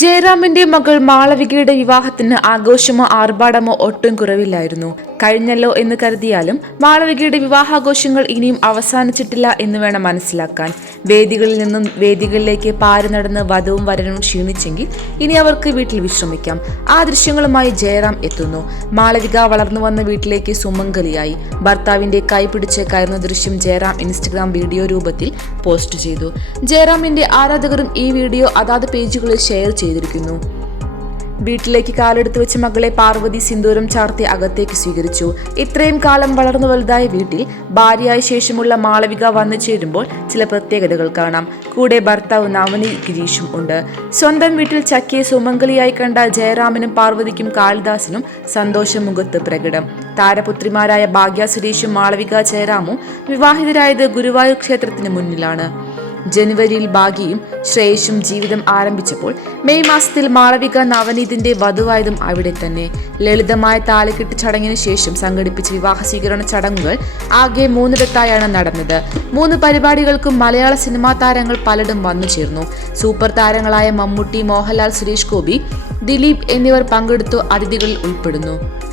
ജയറാമിന്റെ മകൾ മാളവികയുടെ വിവാഹത്തിന് ആഘോഷമോ ആർഭാടമോ ഒട്ടും കുറവില്ലായിരുന്നു. കഴിഞ്ഞല്ലോ എന്ന് കരുതിയാലും മാളവികയുടെ വിവാഹാഘോഷങ്ങൾ ഇനിയും അവസാനിച്ചിട്ടില്ല എന്ന് വേണം മനസ്സിലാക്കാൻ. വേദികളിൽ നിന്നും വേദികളിലേക്ക് പാരി നടന്ന് വധവും വരനും ക്ഷീണിച്ചെങ്കിൽ ഇനി അവർക്ക് വീട്ടിൽ വിശ്രമിക്കാം. ആ ദൃശ്യങ്ങളുമായി ജയറാം എത്തുന്നു. മാളവിക വളർന്നു വന്ന വീട്ടിലേക്ക് സുമംഗലിയായി. ഭർത്താവിന്റെ കൈ പിടിച്ച് കയറുന്ന ദൃശ്യം ജയറാം ഇൻസ്റ്റഗ്രാം വീഡിയോ രൂപത്തിൽ പോസ്റ്റ് ചെയ്തു. ജയറാമിന്റെ ആരാധകരും ഈ വീഡിയോ അതാത് പേജുകളിൽ ഷെയർ ചെയ്തിരിക്കുന്നു. വീട്ടിലേക്ക് കാലെടുത്ത് വെച്ച് മകളെ പാർവതി സിന്ദൂരം ചാർത്തി അകത്തേക്ക് സ്വീകരിച്ചു. ഇത്രയും കാലം വളർന്നു വലുതായ വീട്ടിൽ ഭാര്യയായ ശേഷമുള്ള മാളവിക വന്നു ചേരുമ്പോൾ ചില പ്രത്യേകതകൾ കാണാം. കൂടെ ഭർത്താവ് നവനി ഗിരീഷും ഉണ്ട്. സ്വന്തം വീട്ടിൽ ചക്കിയെ സുമംഗലിയായി കണ്ട ജയറാമിനും പാർവതിക്കും കാളിദാസിനും സന്തോഷം മുഖത്ത് പ്രകടം. താരപുത്രിമാരായ ഭാഗ്യ സുരേഷും മാളവിക ജയറാമും വിവാഹിതരായത് ഗുരുവായൂർ ക്ഷേത്രത്തിന് മുന്നിലാണ്. ജനുവരിയിൽ ഭാഗ്യയും ശ്രേയസും ജീവിതം ആരംഭിച്ചപ്പോൾ മെയ് മാസത്തിൽ മാളവിക നവനീതിന്റെ വധുവായതും അവിടെ തന്നെ. ലളിതമായ താലിക്കെട്ട് ചടങ്ങിന് ശേഷം സംഘടിപ്പിച്ച വിവാഹ സ്വീകരണ ചടങ്ങുകൾ ആകെ മൂന്നിടത്തായാണ് നടന്നത്. മൂന്ന് പരിപാടികൾക്കും മലയാള സിനിമാ താരങ്ങൾ പലരും വന്നു ചേർന്നു. സൂപ്പർ താരങ്ങളായ മമ്മൂട്ടി മോഹൻലാൽ സുരേഷ് ഗോപി ദിലീപ് എന്നിവർ പങ്കെടുത്തു അതിഥികളിൽ ഉൾപ്പെടുന്നു.